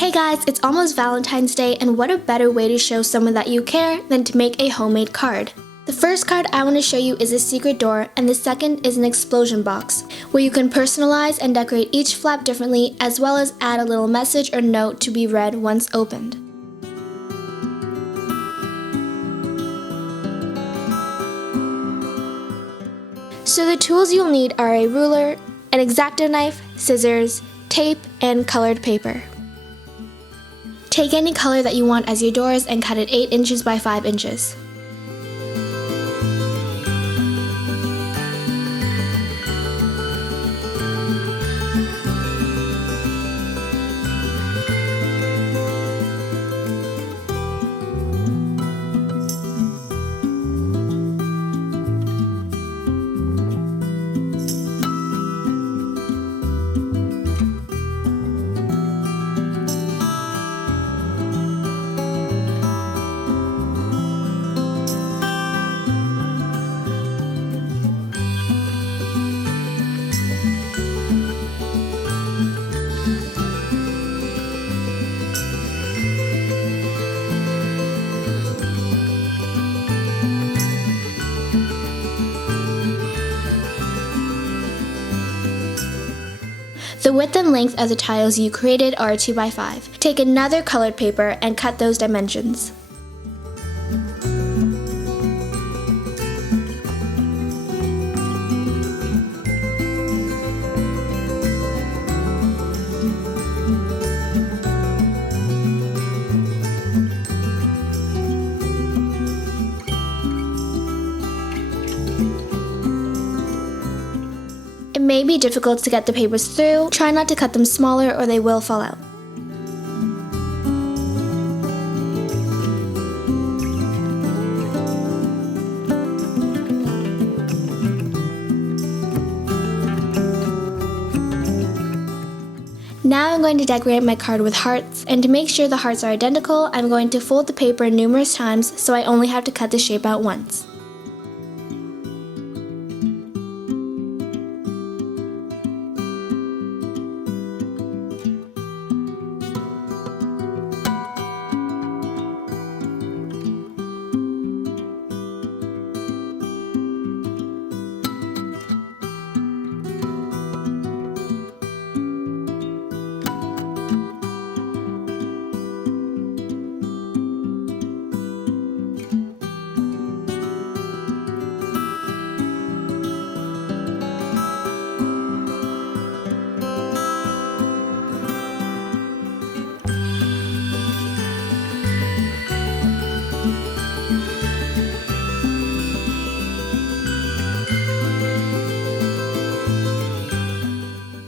Hey guys, it's almost Valentine's Day, and what a better way to show someone that you care than to make a homemade card. The first card I want to show you is a secret door, and the second is an explosion box, where you can personalize and decorate each flap differently, as well as add a little message or note to be read once opened. So the tools you'll need are a ruler, an X-Acto knife, scissors, tape, and colored paper. Take any color that you want as your doors and cut it 8 inches by 5 inches. The width and length of the tiles you created are 2 by 5. Take another colored paper and cut those dimensions. It may be difficult to get the papers through. Try not to cut them smaller or they will fall out. Now I'm going to decorate my card with hearts, and to make sure the hearts are identical, I'm going to fold the paper numerous times so I only have to cut the shape out once.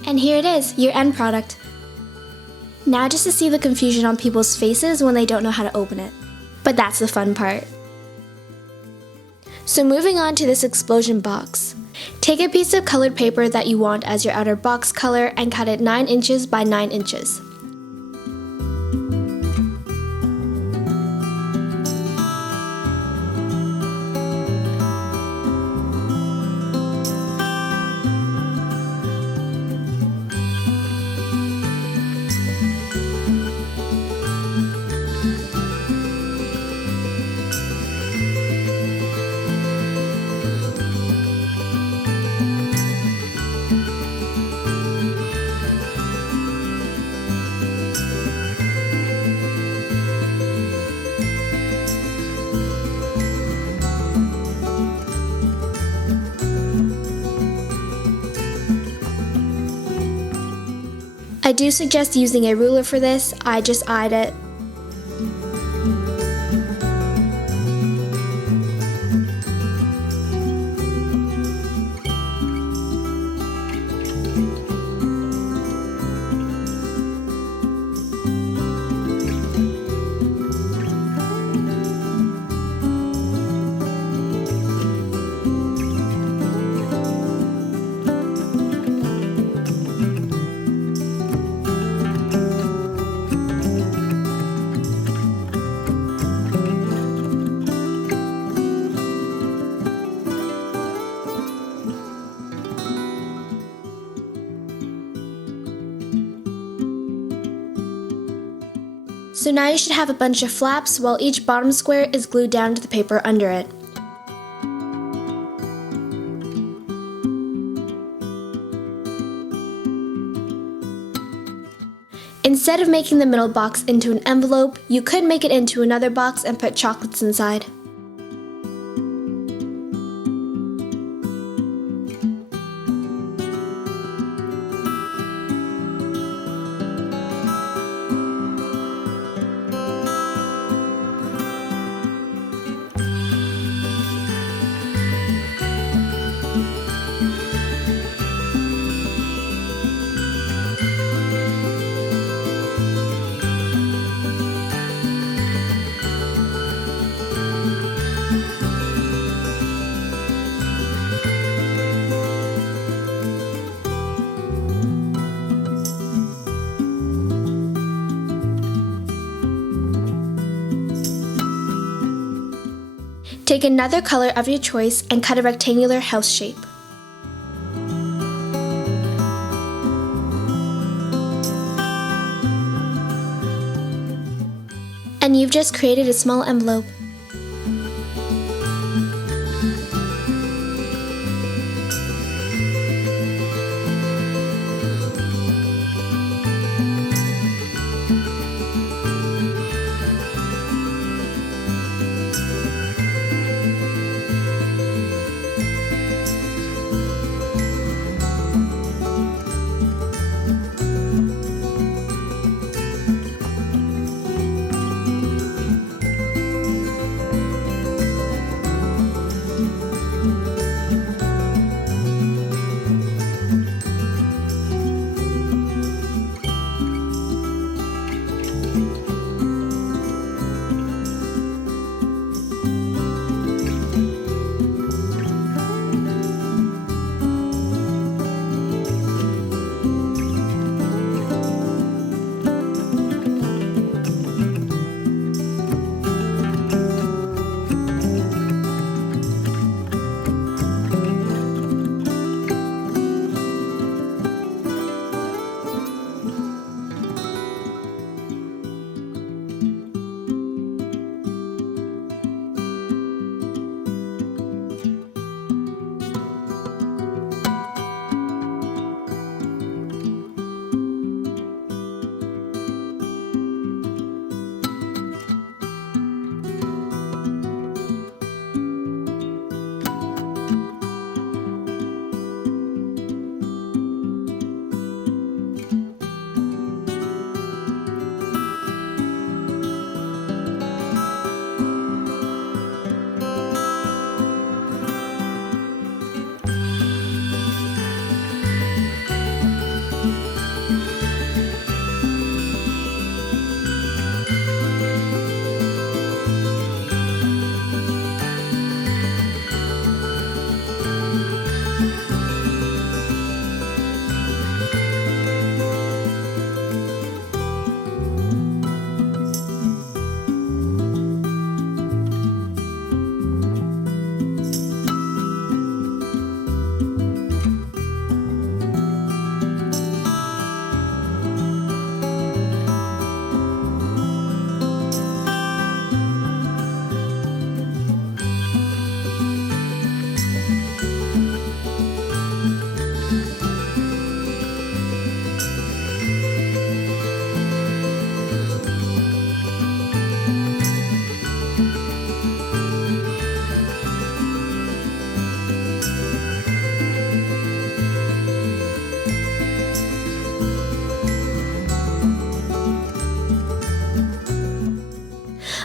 And here it is, your end product. Now just to see the confusion on people's faces when they don't know how to open it. But that's the fun part. So moving on to this explosion box. Take a piece of colored paper that you want as your outer box color and cut it 9 inches by 9 inches. I do suggest using a ruler for this. I just eyed it. So now you should have a bunch of flaps while each bottom square is glued down to the paper under it. Instead of making the middle box into an envelope, you could make it into another box and put chocolates inside. Take another color of your choice and cut a rectangular house shape. And you've just created a small envelope.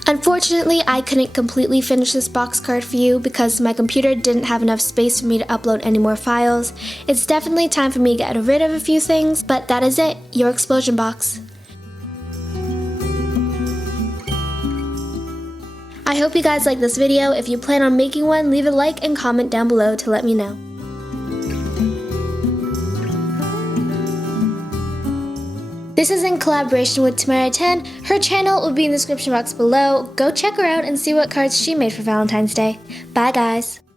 Unfortunately, I couldn't completely finish this box card for you because my computer didn't have enough space for me to upload any more files. It's definitely time for me to get rid of a few things, but that is it, your explosion box. I hope you guys liked this video. If you plan on making one, leave a like and comment down below to let me know. This is in collaboration with Tamara 10. Her channel will be in the description box below. Go check her out and see what cards she made for Valentine's Day. Bye guys!